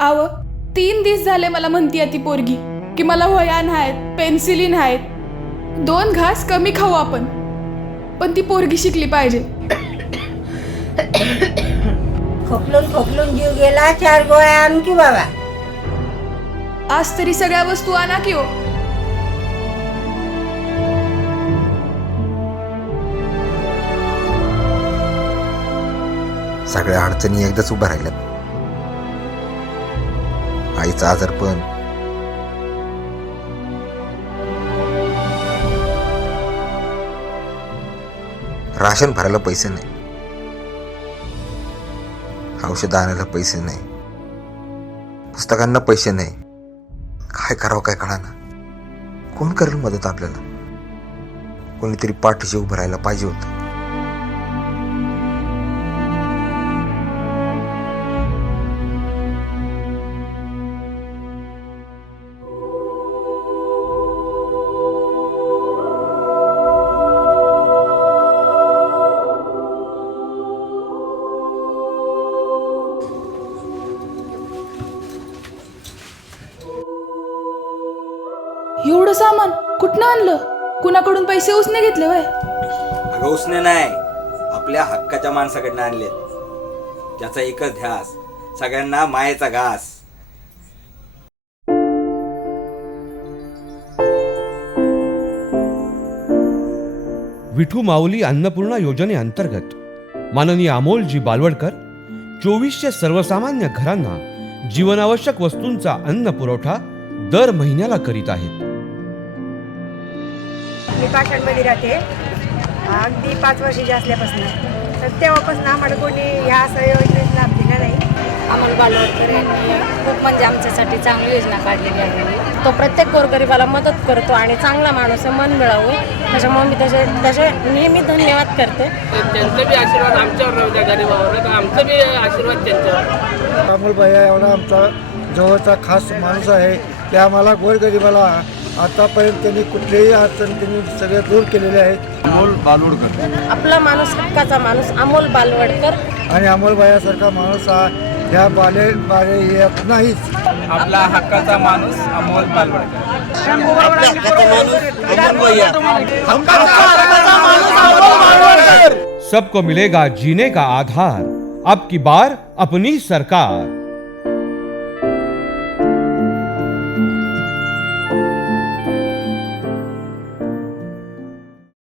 आव तीन दिस झाले मला म्हणतीये ती पोरगी की मला वया नाहीत पेन्सिली नाहीत दोन घास कमी खाऊ आपण. पण ती पोरगी शिकली पाहिजे. खोकलून खोकलून जीव गेला चार गोळ्या आण की बाबा. आज तरी सगळ्या वस्तू आणा की हो. सगळ्या अडचणी एकदाच उभ्या राहिल्यात. आईचं आजारपण राशन भरायला पैसे नाही. औषधं आणायला पैसे नाही. पुस्तकांना पैसे नाही. काय करावं काय कळाना? कोण करेल मदत आपल्याला? कोणीतरी पाठीशी उभं राहायला पाहिजे होतं. एवढं सामान कुठनं आणलं? कुणाकडून पैसे उसने घेतले वय? अगं उसने नाही. आपल्या हक्काच्या माणसाकडनं आणलेत त्याचा एकच ध्यास सगळ्यांना मायेचा घास. विठू माऊली अन्नपूर्णा योजनेअंतर्गत माननीय अमोलजी बालवडकर चोवीसशे सर्वसामान्य घरांना जीवनावश्यक वस्तूंचा अन्न पुरवठा दर महिन्याला करीत आहेत. मी पाषाणमध्ये राहते. अगदी पाच वर्षाची असल्यापासून. तर तेव्हापासून आम्हाला कोणी ह्या असं योजनेत लाभ दिला नाही. अमोल बालवडकर यांनी खूप म्हणजे आमच्यासाठी चांगली योजना काढलेली आहे. तो प्रत्येक गोरगरिबाला मदत करतो आणि चांगला माणूस आहे, मन मिळावं. त्याच्यामुळे मी त्याचे त्याचे नेहमी धन्यवाद करते. त्यांचे बी आशीर्वाद आमच्यावर राहू द्या गरीबावर. तर आमचं बी आशीर्वाद त्यांच्यावर. अमोल भैया एवढा आमचा जवळचा खास माणूस आहे. ते आम्हाला गोरगरिबाला आतापर्यंत त्यांनी कुठलीही अडचण त्यांनी सगळे दूर केलेले आहेत आपला माणूस हक्काचा माणूस अमोल बालवडकर. आणि अमोल भैयासारखा माणूस हा ह्या बाले बाले येत नाहीच. आपला हक्काचा माणूस अमोल बालवडकर. सबको मिलेगा जीने का आधार। अब की बार अपनी सरकार।